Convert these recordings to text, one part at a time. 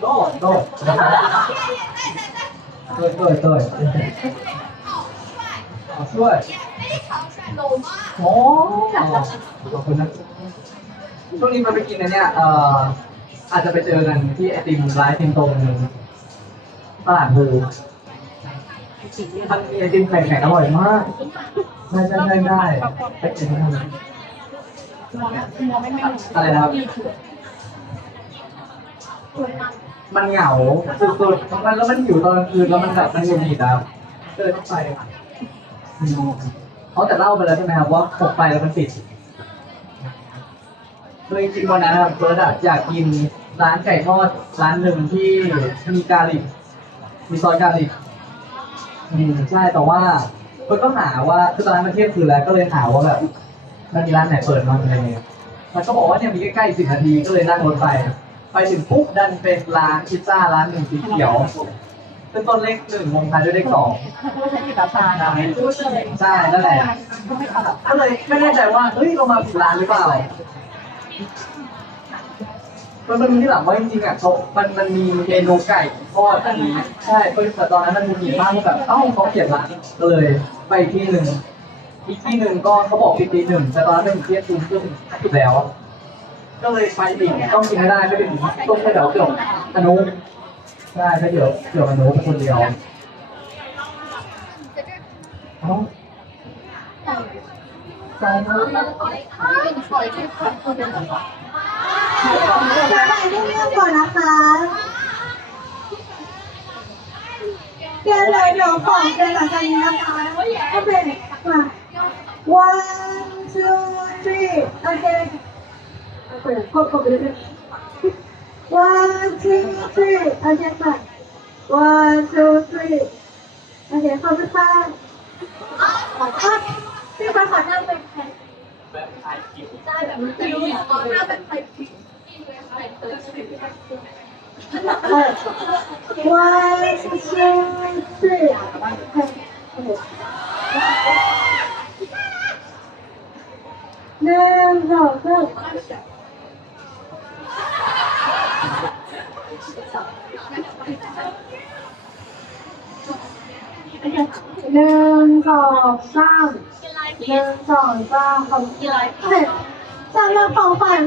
โต้โต้对对对好帅โอ้ขอบคุณนะช่วงนี้มันไปกินอันเนี้ยเอ่ออาจจะไปเจอกันที่ไอติมร้านไอติมตรงตลาดบูมันมีไอติมแข็งๆอร่อยมากได้ได้ได้ได้ไปกิน ได้อะไรนะครับ มันเหงาสุดๆมันแล้วมันอยู่ตอนกลางคืนแล้วมันแบบมันหงุดหงิดอะเดินเข้าไปอืมเขาแต่เล่าไปแล้วใช่ไหมครับว่าหกไปแล้วมันติดโดยจริงๆวันนั้นอะเฟิร์สอะอยากกินร้านไก่ทอดร้านหนึ่งที่มีกาลิกมีซอสกาลิกอืมใช่แต่ว่าเฟิร์สก็หาว่าคือตอนนั้นมันเที่ยงคืนแล้วก็เลยหาว่าแบบ มันมีร้านไหนเปิดบ้างอะไรเงี้ยมันก็บอกว่าเนี่ยมีใกล้ๆสิบนาทีก็เลยนั่งรถไป ไปถึงปุ๊บดันเป็นร้านพิซซ่าร้านหนึ่งสีเขียวเป็นต้นเลขหนึ่งวงท้ายด้วยเลขสองใช่นั่นแหละก็เลยไม่แน่ใจว่าเฮ้ยเรามาผิดร้านหรือเปล่ามันมันมีที่หลังว่าจริงๆอะเขามันมันมีเมนูไก่ทอดอันนี้ใช่แต่ตอนนั้นมันมีมากแบบเอ้าเขาเขียนร้านก็เลยไปอีกที่หนึ่ง อีกที่หนึ่งก็เขาบอกปิดตีหนึ่งแต่ตอนนั้นเป็นเที่ยงคืนครึ่งปิดแล้ว ก็เลยไปอีกต้องกินให้ได้ไม่เป็นต้องไปเดี๋ยวเกี่ยวอนุใช่ถ้าเดี๋ยวเกี่ยวอนุเป็นคนเดียวเอ้าใจนะจะไปที่เรื่องก่อนนะคะเดี๋ยวเลยเดี๋ยวของเป็นหลังจากนี้นะคะโอเคมา one two three โอเคโอเคกดกดไปเลย one two three โอเคค่ะ one two three โอเคขอบคุณค่ะขอโทษพี่ฟ้าขอนั่งเป็นแขก One, two, three. หนึ่งสองสามหนึ่งสองสามหนึ่งสองสามขอบคุณสำหรับของฝัน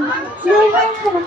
นี่ไม่ถึง